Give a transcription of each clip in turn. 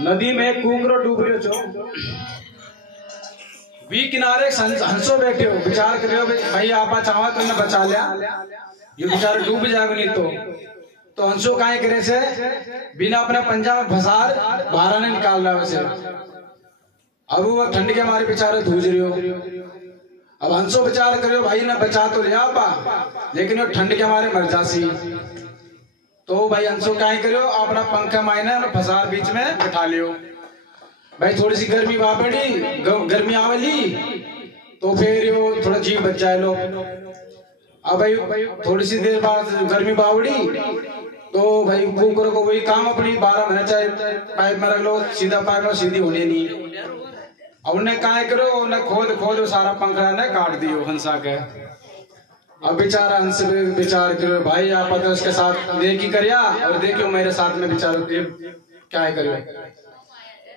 नदी में कुकरो डूब रहे छो वी किनारे हंसो बैठे हो विचार कर रहे हो भाई आपा चाहो तो इन्हें बचा लिया ये बेचारा डूब जाएगा नहीं तो हंसो काहे करे से बिना अपने पंजा में फसार बाहर ने निकाल रहा वैसे अब वो ठंड के मारे बेचारे धूज रहे हो अब हंसो विचार करो भाई ने बचा तो लिया आपा लेकिन वो ठंड के मारे मर जासी तो भाई हंसो काहे करो अपना पंखा मायने फसार बीच में बिठा लियो भाई थोड़ी सी गर्मी वापड़ी गर्मी आवली तो फिर यो थोड़ा जीव बच जाए लो अब भाई थोड़ी सी देर बाद गर्मी बावड़ी तो भाई कुकर को वही काम अपनी 12 महीने चाहे पाइप में रख लो सीधा पाइप में सीधी होने नहीं अब उन्हें काहे करो उन्हें खोद सारा पंखा ने काट दियो हंसा के अब बेचारा हंस विचार करो भाई आप तो उसके साथ देखी करिया और देखियो मेरे साथ में बेचारो क्या है करियो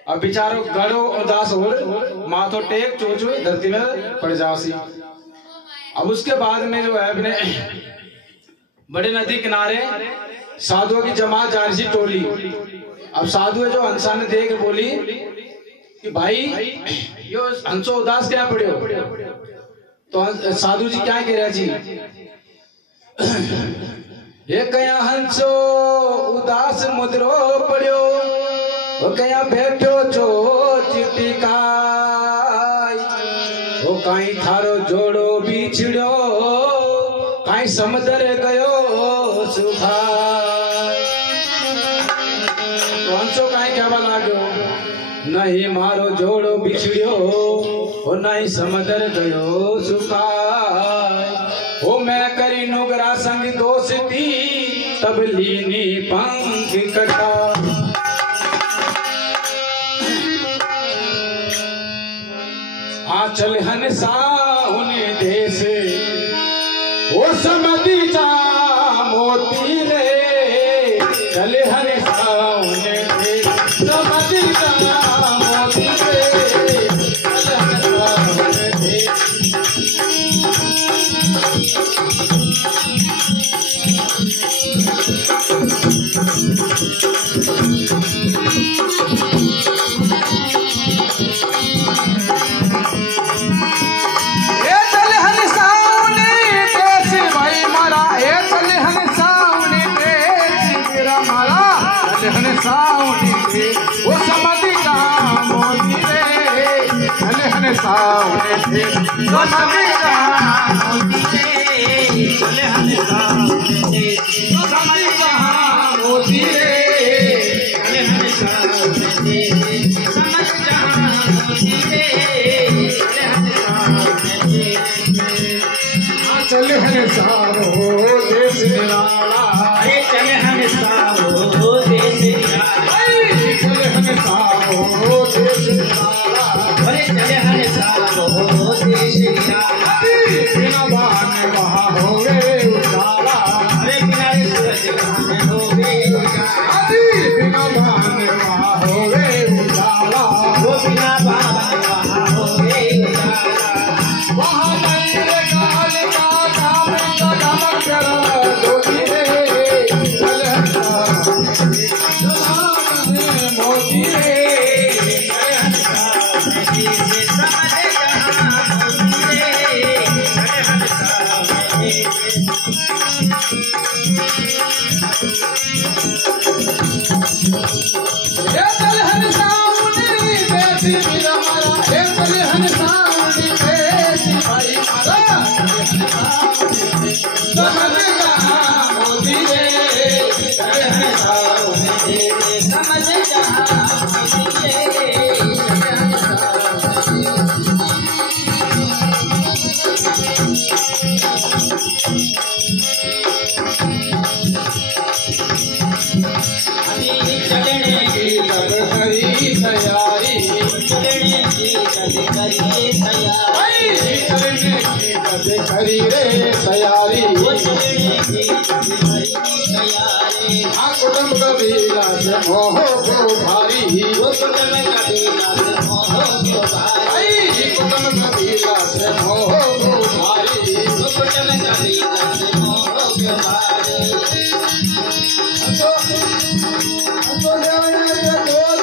अब बेचारो गड़ो उदास हो माथो टेक चोचो धरती में पड़ जाओ सी अब उसके बाद में जो है अपने बड़े नदी किनारे साधुओं की जमात जा रही थी टोली अब साधु जो हंसा ने देख बोली कि भाई यो हंसो उदास क्या पड़े हो तो साधु जी क्या कह रहे जी ये कया हंसो उदास मुद्रो पड़ो वो कया बैठो छो चिट्टी काई वो काई थारो जोड़ो बिछड़ो काई समुद्र गयो सुखा तो हंसो काई क्या लागो नहीं मारो जोड़ो बिछड़ो ओ नहीं समुद्र गयो सुखा ओ मैं करी नुगरा संग दोस्ती तब लीनी पंख कटा आंचल हंसा उन्हें देश ओ समझी जा मोती रे चल हंसा उन्हें देश समझी जा मोती रे चल हंसा उन्हें देश वो समझी जा मोती रे चल हंसा उन्हें देश समझी जा मोती रे चल हंसा उन्हें देश समझी जा मोती रे चल हंसा उन्हें देश समझ जा मोती रे चल हंसा उन्हें देश चल हंसा देश लाला चल हंसा देश चले हंसा हो देश लाला अरे चले हंसा हो देश लाला बिना बाने वहाँ हो गए उजाला अरे बिना सूरज बाने हो गए उजाला बिना बाने वहाँ हो गए उजाला वो बिना बाने वहाँ हो गए उजाला वहाँ मंदिर काल का काम का करा दो धीरे चले हंसा मोती रे करी रे तैयारी कुटुंब कबीला से मोह को भारी कुटुंब कबीला से मोह को भारी दो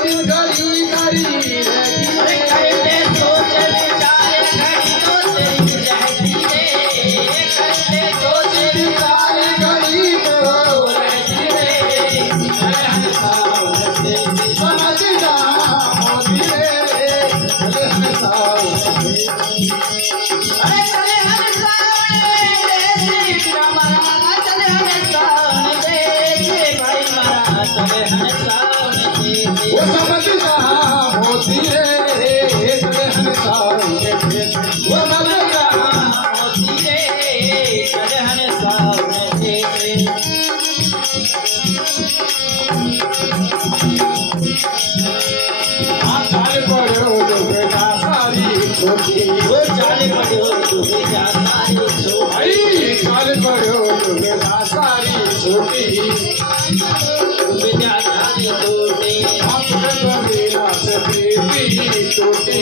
दिन वो समझ जहाँ होती रे चले हंसाओ में देश वो समझ जहाँ होती रे चले हंसाओ में देश चाल पड़ो जो बेटा सारी छोटी वो चाल पड़ो जो बेटा सारी छोटी चाल पड़ो जो बेटा सारी छोटी बेटा सारी छोटी कबीला से प्रीति टूटी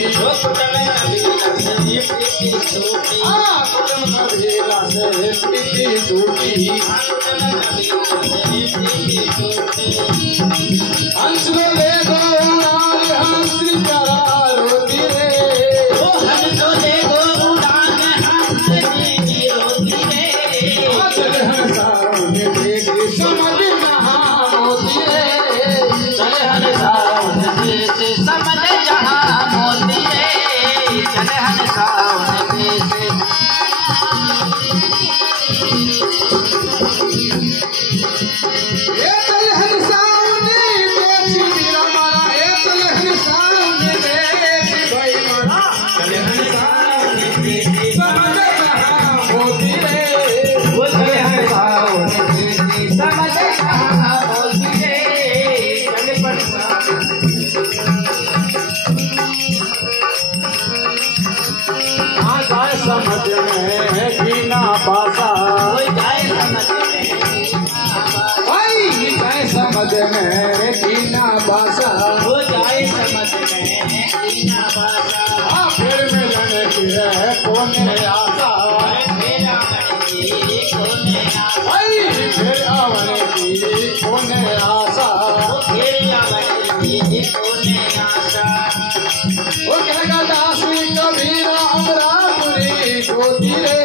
कबीला से प्रीति टूटी हंस ले गो हंस प्यारा रोती रे ओ हंस ले गो उड़ान हंस रोती रे चले हंसाओ में देश समझ जहाँ मोती रे चले हंसाओ में देश समझ जहाँ मोती रे चले हंसाओ में देश ये चले हंसाओ में देश मेरा मारा ये चले हंसाओ में देश भाई मारा चले हंसाओ में देश समझ जहाँ मोती रे वो चले हंसाओ में देश समझ जहाँ मोती रे चले हंसाओ हाँ जाए समझ में बिना पासा जाए समझ में बिना भाषा हो जाए समझ में बिना भाषा हाँ फिर मिलने की है कोने आशा फिर आने की कोने आशा वो कहेगा दासी कबीरा अमरापुरी ज्योति रे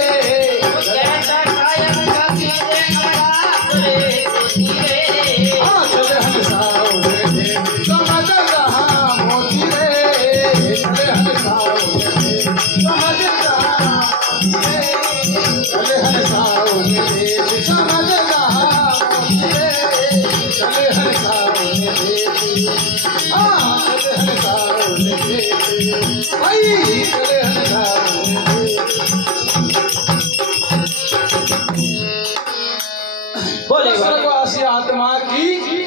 बोले आत्मा की